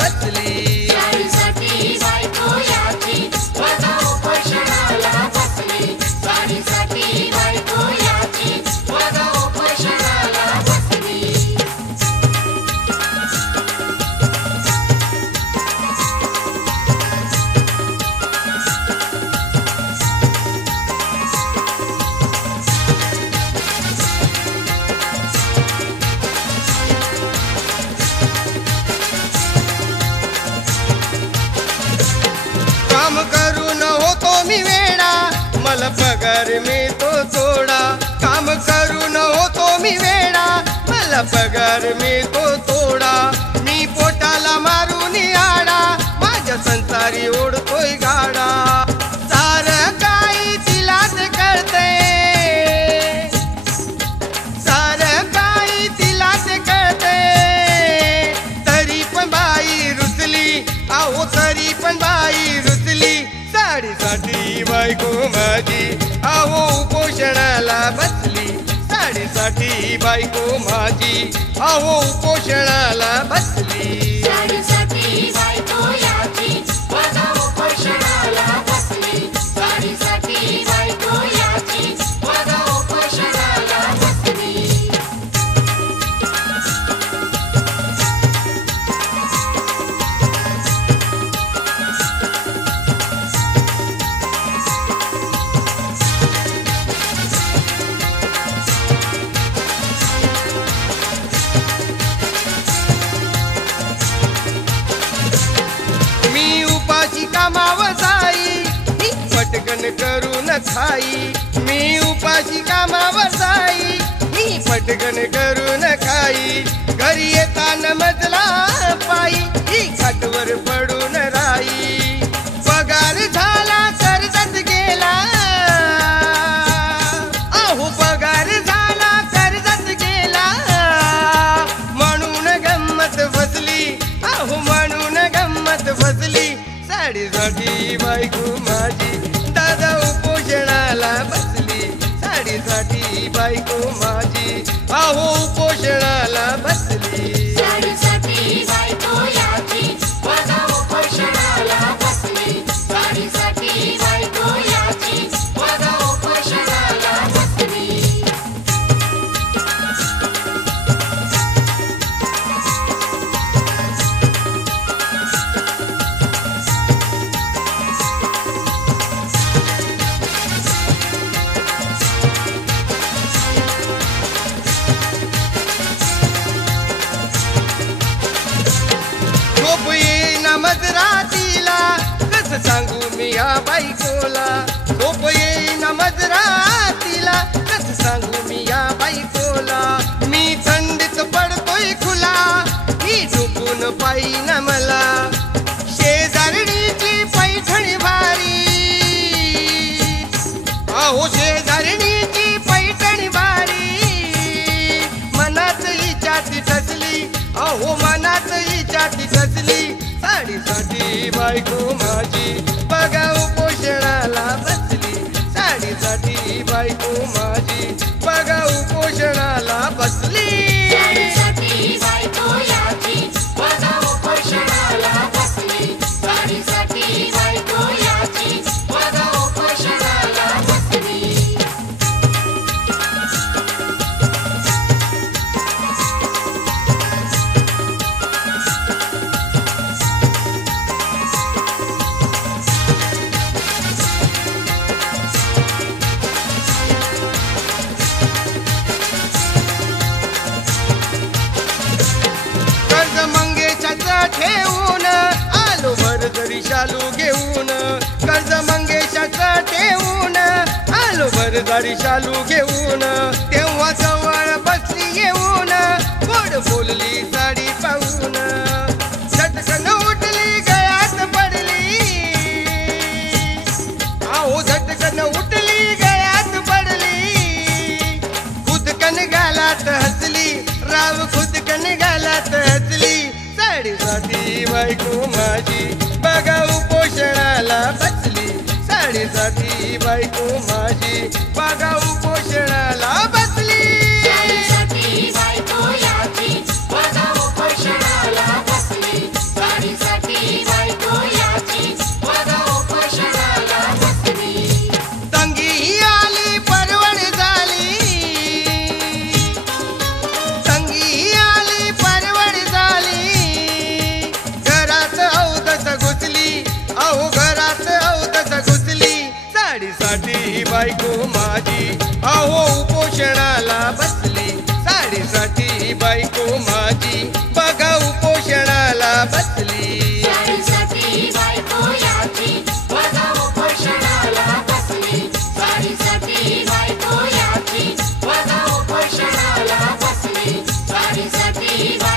उपोषणाला पगार मिळतो थोडा. काम करून होतो मी वेडा मला पगार मिळतो तो बायको माझी. आहो उपोषणाला बसली. साडीसाठी बायको माझी. आहो उपोषणाला बसली. पटकन करून खाई. मी उपाशी कामावर जाई. मी पटकन करून खाई. घरी येताना मजला पायी ही खाटवर पडून साडीसाठी बायको माझी. आहो पोषणाला सांगू मी या बायकोला झोप येईना मजरातीला. कस सांगू मी या बायकोला मी थंडीत पडतोय खुला. ही झोपून पाहिना मला शेजारणीची पैठणी भारी अहो शेजारणीची पैठणी भारी मनात ही छाती ठसली. अहो मनात ही छाती ठसली. साडीसाठी बायको माझी. साडीसाठी बायको शालू घेऊन कर्ज मंगेशाचा ठेवून आलो भर जरी शालू घेऊन तेव्हा जवळ बसली येऊन गोड बोलली साडी पाहून. झटकन उठली गळ्यात पडली. आहो झटकन उठली गळ्यात पडली. खुदकन गालात हसली राव खुदकन गालात हसली. साडीसाठी बायको माझी. गाऊ पोषणाला बसली. साडीसाठी बायको माझी. बागाऊ पोषणाला अहो घरात औदस घुसली. साडीसाठी बायको माझी. अहो उपोषणाला बसली. साडीसाठी बायको माझी. बघा उपोषणाला बसली. Bye.